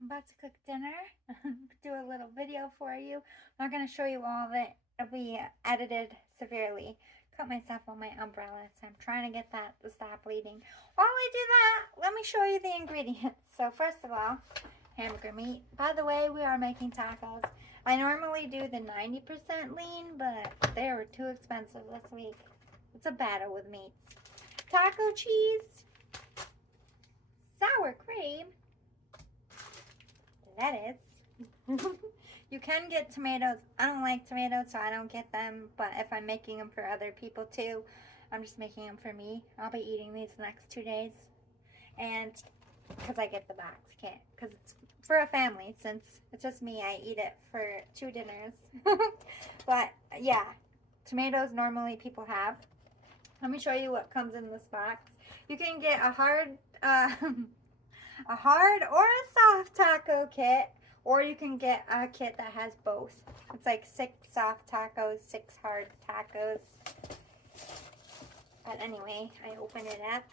I'm about to cook dinner. Do a little video for you. I'm not going to show you all of it. It'll be edited severely. Cut myself on my umbrella, so I'm trying to get that to stop bleeding. While I do that, let me show you the ingredients. So first of all, hamburger meat. By the way, we are making tacos. I normally do the 90% lean, but they were too expensive this week. It's a battle with meats. Taco cheese, sour cream, lettuce. You can get tomatoes. I don't like tomatoes, so I don't get them. But if I'm making them for other people too, I'm just making them for me. I'll be eating these the next 2 days. And because I get the box kit. Because it's for a family. Since it's just me, I eat it for 2 dinners. But yeah, tomatoes normally people have. Let me show you what comes in this box. You can get a hard a hard or a soft taco kit, or you can get a kit that has both. It's like 6 soft tacos, 6 hard tacos. But anyway, I open it up.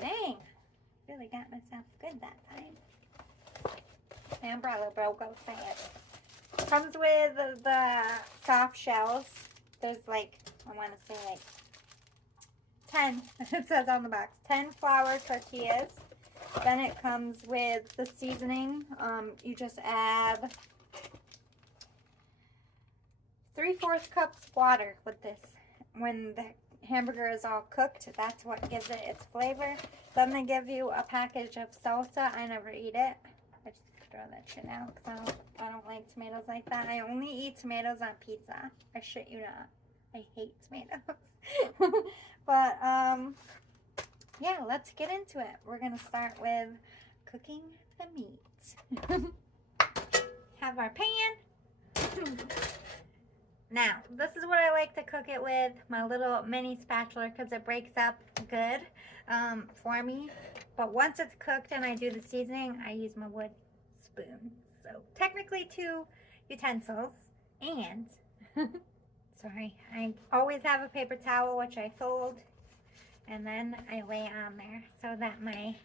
Dang, really got myself good that time. My umbrella broke outside. Comes with the soft shells. There's like, I want to say like 10, it says on the box, 10 flour tortillas. Then it comes with the seasoning. You just add 3/4 cups water with this. When the hamburger is all cooked, that's what gives it its flavor. Then they give you a package of salsa. I never eat it. I just throw that shit out because I don't like tomatoes like that. I only eat tomatoes on pizza. I shit you not. I hate tomatoes. But yeah, let's get into it. We're gonna start with cooking the meat. Have our pan. Now, this is what I like to cook it with, my little mini spatula, because it breaks up good for me. But once it's cooked and I do the seasoning, I use my wood spoon. So technically 2 utensils. And, sorry, I always have a paper towel, which I fold. And then I lay on there so that my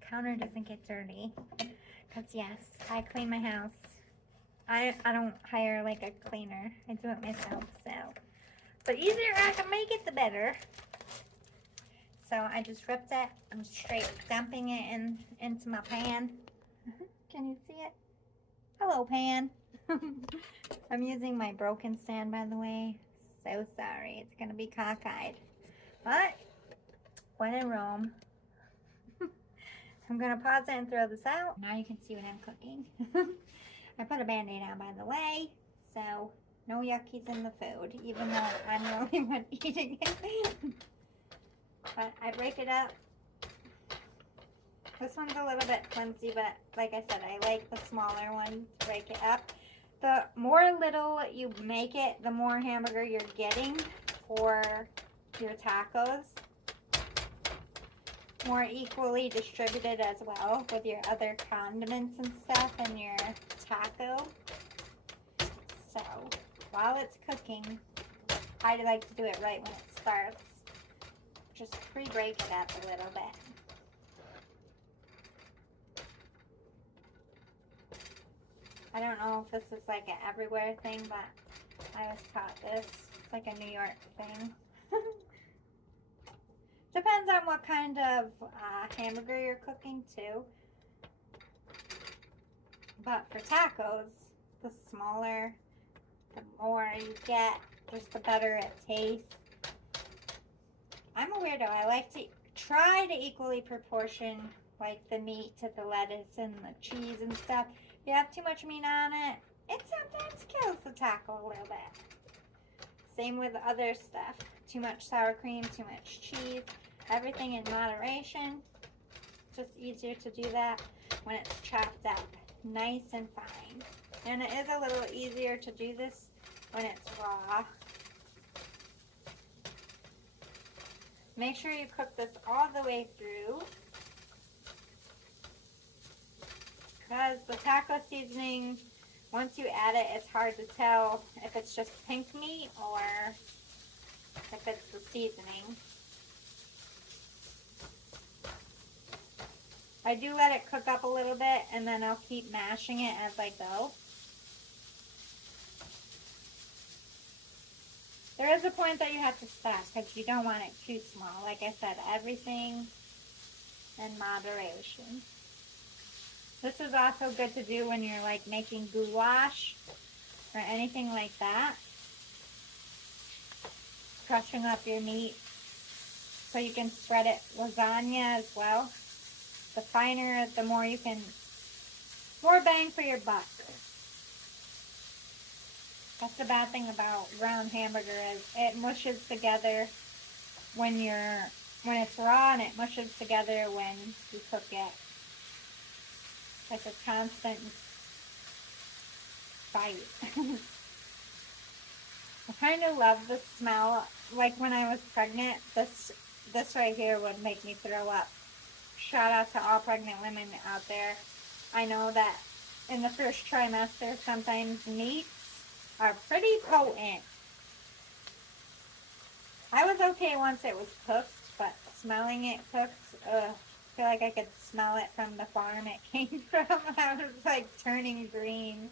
counter doesn't get dirty. Because yes, I clean my house. I don't hire like a cleaner. I do it myself. So the easier I can make it, the better. So I just ripped it. I'm straight dumping it into my pan. Can you see it? Hello, pan. I'm using my broken stand, by the way. So sorry. It's going to be cockeyed. But when in Rome. I'm going to pause it and throw this out. Now you can see what I'm cooking. I put a Band-Aid on, by the way, so no yuckies in the food, even though I'm the only one eating it. But I break it up. This one's a little bit flimsy, but like I said, I like the smaller one to break it up. The more little you make it, the more hamburger you're getting for your tacos. More equally distributed as well with your other condiments and stuff and your taco. So while it's cooking, I like to do it right when it starts. Just pre-break it up a little bit. I don't know if this is like an everywhere thing, but I was taught this. It's like a New York thing. Depends on what kind of hamburger you're cooking too. But for tacos, the smaller, the more you get, just the better it tastes. I'm a weirdo. I like to try to equally proportion like the meat to the lettuce and the cheese and stuff. If you have too much meat on it, it sometimes kills the taco a little bit. Same with other stuff. Too much sour cream, too much cheese. Everything in moderation. Just easier to do that when it's chopped up nice and fine. And it is a little easier to do this when it's raw. Make sure you cook this all the way through, because the taco seasoning, once you add it, it's hard to tell if it's just pink meat or if it's the seasoning. I do let it cook up a little bit, and then I'll keep mashing it as I go. There is a point that you have to stop because you don't want it too small. Like I said, everything in moderation. This is also good to do when you're like making goulash or anything like that. Crushing up your meat so you can spread it. Lasagna as well. The finer, the more you can, more bang for your buck. That's the bad thing about ground hamburger is it mushes together when it's raw, and it mushes together when you cook it. Like a constant fight. I kind of love the smell. Like when I was pregnant, this right here would make me throw up. Shout out to all pregnant women out there. I know that in the first trimester, sometimes meats are pretty potent. I was okay once it was cooked, but smelling it cooked, I feel like I could smell it from the farm it came from. I was like turning green.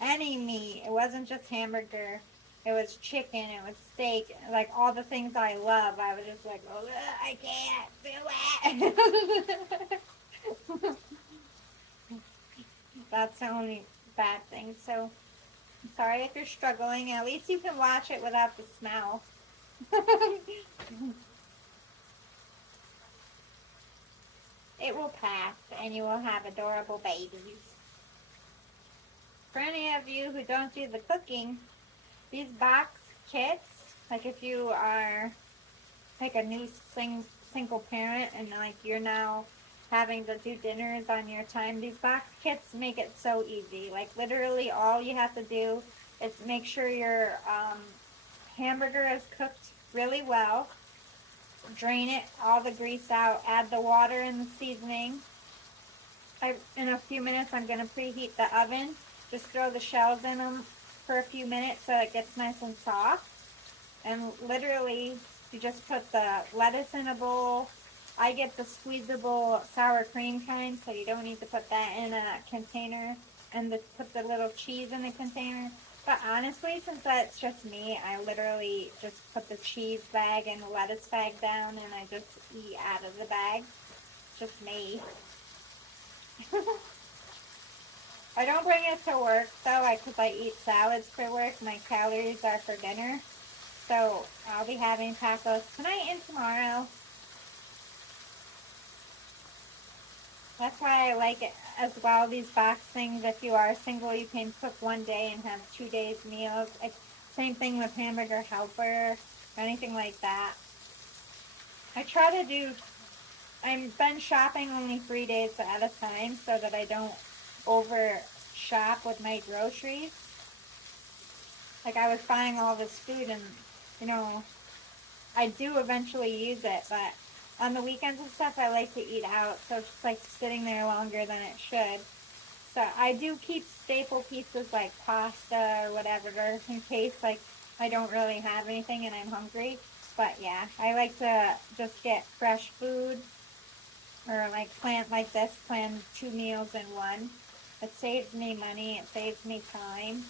Any meat, it wasn't just hamburger. It was chicken, it was steak, like all the things I love. I was just like, oh, I can't do it. That's the only bad thing. So, I'm sorry if you're struggling. At least you can watch it without the smell. It will pass, and you will have adorable babies. For any of you who don't do the cooking, these box kits, like if you are like a new single parent and like you're now having to do dinners on your time, these box kits make it so easy. Like literally all you have to do is make sure your hamburger is cooked really well, drain it, all the grease out, add the water and the seasoning. In a few minutes I'm going to preheat the oven. Just throw the shells in them for a few minutes so it gets nice and soft. And literally, you just put the lettuce in a bowl. I get the squeezable sour cream kind, so you don't need to put that in a container. And put the little cheese in the container. But honestly, since that's just me, I literally just put the cheese bag and the lettuce bag down, and I just eat out of the bag. Just me. I don't bring it to work though, because I eat salads for work. My calories are for dinner. So I'll be having tacos tonight and tomorrow. That's why I like it as well, these box things. If you are single, you can cook one day and have 2 days meals. Same thing with Hamburger Helper or anything like that. I try to do, I've been shopping only 3 days at a time so that I don't over shop with my groceries. Like I was buying all this food and, you know, I do eventually use it, but on the weekends and stuff, I like to eat out, so it's just like sitting there longer than it should. So I do keep staple pieces like pasta or whatever, in case like I don't really have anything and I'm hungry. But yeah, I like to just get fresh food, or like plan 2 meals in one. It saves me money, it saves me time.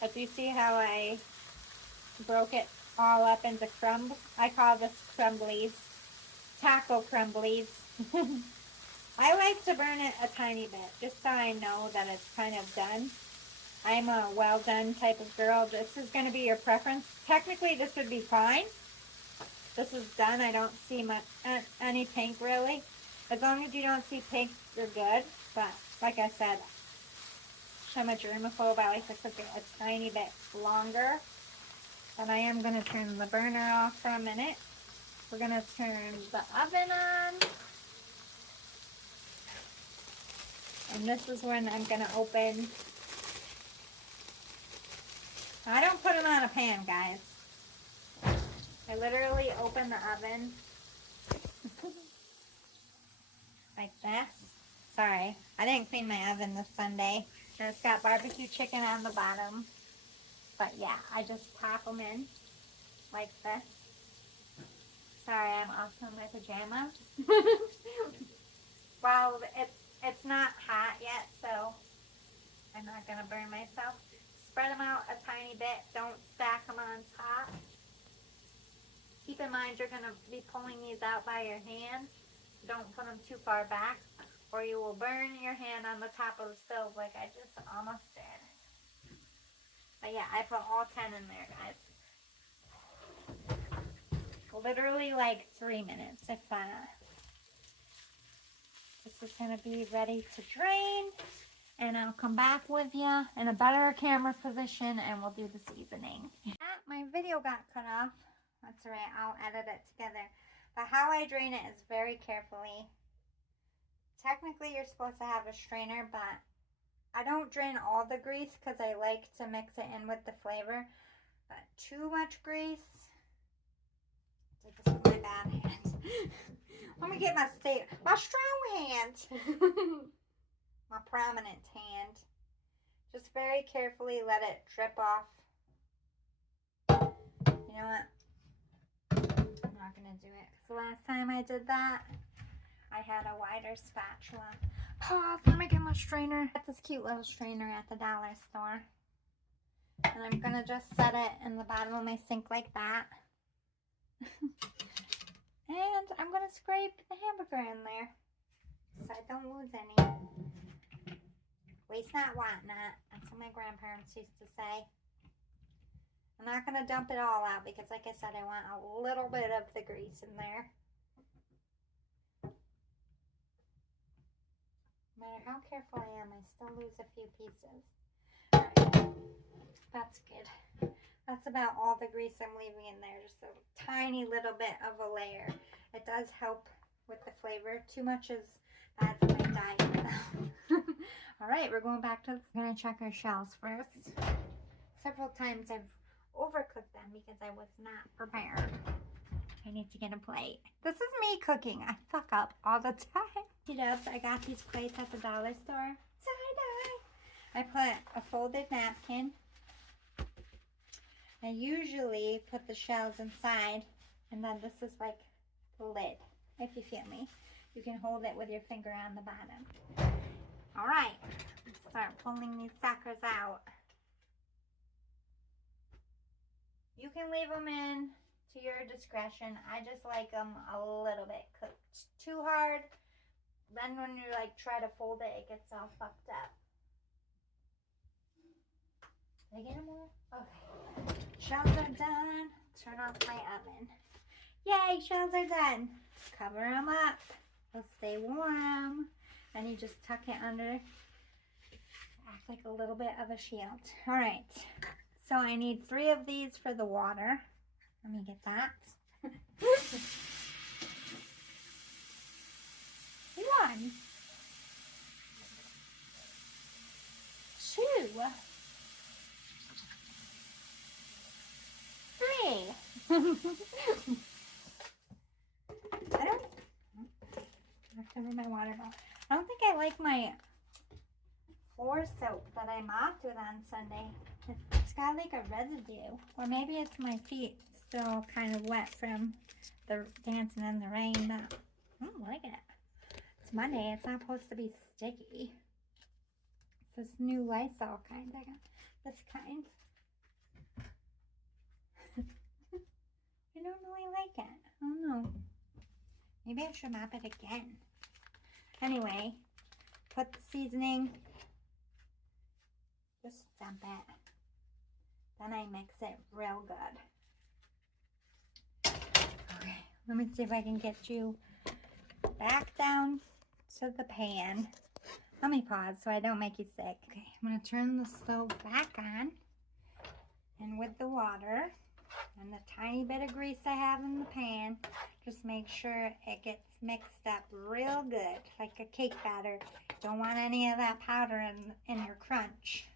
But do you see how I broke it all up into crumb? I call this crumblies. Taco crumblies. I like to burn it a tiny bit, just so I know that it's kind of done. I'm a well done type of girl. This is going to be your preference. Technically, this would be fine. This is done. I don't see any pink, really. As long as you don't see pink, you're good. But, like I said, I'm a germaphobe. I like to cook it a tiny bit longer. But I am going to turn the burner off for a minute. We're going to turn the oven on. And this is when I'm going to open. I don't put them on a pan, guys. I literally open the oven like this. Sorry, I didn't clean my oven this Sunday. And it's got barbecue chicken on the bottom. But yeah, I just pop them in like this. Sorry, I'm also in my pajamas. Well, it's not hot yet, so I'm not gonna burn myself. Spread them out a tiny bit. Don't stack them on top. Keep in mind you're gonna be pulling these out by your hand. Don't put them too far back, or you will burn your hand on the top of the stove like I just almost did. But yeah, I put all 10 in there, guys. Literally like 3 minutes, if this is gonna be ready to drain, and I'll come back with you in a better camera position and we'll do the seasoning. My video got cut off. That's all right, I'll edit it together. But how I drain it is very carefully. Technically you're supposed to have a strainer, but I don't drain all the grease because I like to mix it in with the flavor. But too much grease. Take this with my bad hand. Let me get my strong hand. My prominent hand. Just very carefully let it drip off. You know what? I'm not gonna do it because the last time I did that, I had a wider spatula. Pause, let me get my strainer. I got this cute little strainer at the dollar store. And I'm gonna just set it in the bottom of my sink like that. And I'm going to scrape the hamburger in there so I don't lose any. Waste not, want not. That's what my grandparents used to say. I'm not going to dump it all out because, like I said, I want a little bit of the grease in there. No matter how careful I am, I still lose a few pieces. Right. That's good. That's about all the grease I'm leaving in there. Just a tiny little bit of a layer. It does help with the flavor. Too much is bad for my diet. All right, we're going back to, we're gonna check our shells first. Several times I've overcooked them because I was not prepared. I need to get a plate. This is me cooking. I fuck up all the time. I got these plates at the dollar store. Tie-dye. I put a folded napkin. I usually put the shells inside, and then this is like the lid, if you feel me. You can hold it with your finger on the bottom. All right, let's start pulling these suckers out. You can leave them in to your discretion. I just like them a little bit cooked. Too hard, then when you like try to fold it, it gets all fucked up. Did I get them all? Okay. Shells are done. Turn off my oven. Yay, shells are done. Cover them up. They'll stay warm. And you just tuck it under. Act like a little bit of a shield. All right. So I need 3 of these for the water. Let me get that. 1, 2, 3. I have to remove my water bottle. I don't think I like my floor soap that I mopped with on Sunday. It's got like a residue. Or maybe it's my feet still kind of wet from the dancing in the rain, but I don't like it. It's Monday. It's not supposed to be sticky. It's this new Lysol kind. I got this kind. I don't really like it. I don't know. Maybe I should mop it again. Anyway, put the seasoning. Just dump it. Then I mix it real good. Okay, let me see if I can get you back down to the pan. Let me pause so I don't make you sick. Okay, I'm going to turn the stove back on. And with the water and the tiny bit of grease I have in the pan, just make sure it gets mixed up real good, like a cake batter. Don't want any of that powder in your crunch.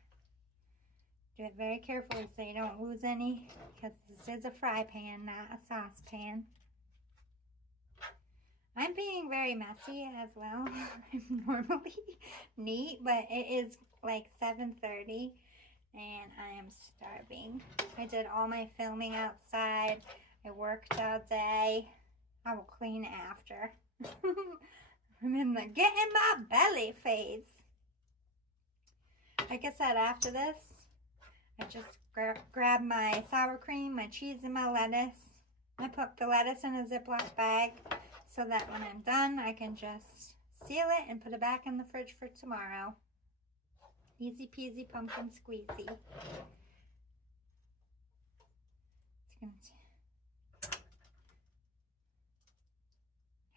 Do it very carefully so you don't lose any, because this is a fry pan, not a saucepan. I'm being very messy as well. I'm normally neat, but it is like 7:30 and I am starving. I did all my filming outside. I worked all day. I will clean after. I'm in the getting my belly phase. Like I said, after this, I just grab my sour cream, my cheese, and my lettuce. I put the lettuce in a Ziploc bag so that when I'm done, I can just seal it and put it back in the fridge for tomorrow. Easy peasy pumpkin squeezy. It's gonna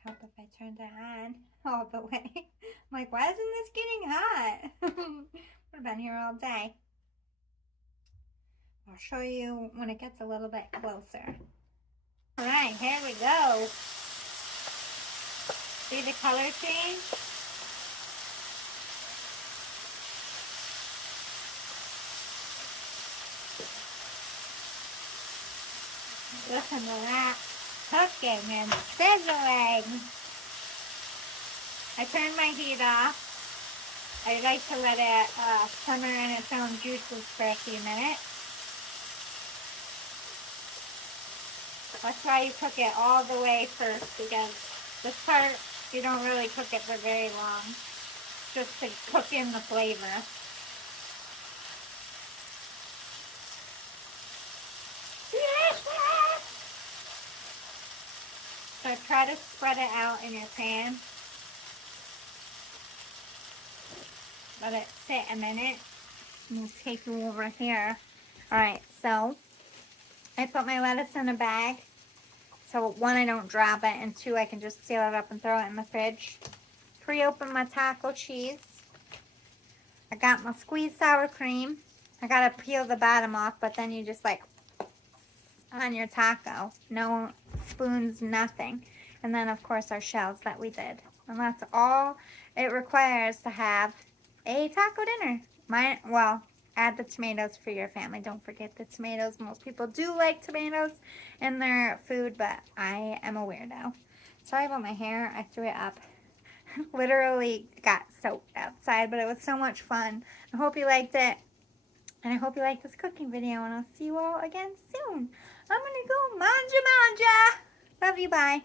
help if I turned it on all the way. I'm like, why isn't this getting hot? Would have been here all day. I'll show you when it gets a little bit closer. All right, here we go. See the color change? Listen to that cooking and sizzling. I turned my heat off. I like to let it simmer in its own juices for a few minutes. That's why you cook it all the way first, because this part you don't really cook it for very long. Just to cook in the flavor. So try to spread it out in your pan. Let it sit a minute. I'm going to take you over here. Alright, so I put my lettuce in a bag. So one, I don't drop it, and two, I can just seal it up and throw it in the fridge. Pre-open my taco cheese. I got my squeezed sour cream. I gotta peel the bottom off, but then you just like on your taco. No spoons, nothing. And then of course our shells that we did. And that's all it requires to have a taco dinner. Well, add the tomatoes for your family. Don't forget the tomatoes. Most people do like tomatoes in their food, but I am a weirdo. Sorry about my hair. I threw it up. Literally got soaked outside, but it was so much fun. I hope you liked it. And I hope you liked this cooking video, and I'll see you all again soon. I'm gonna go manja. Love you, bye.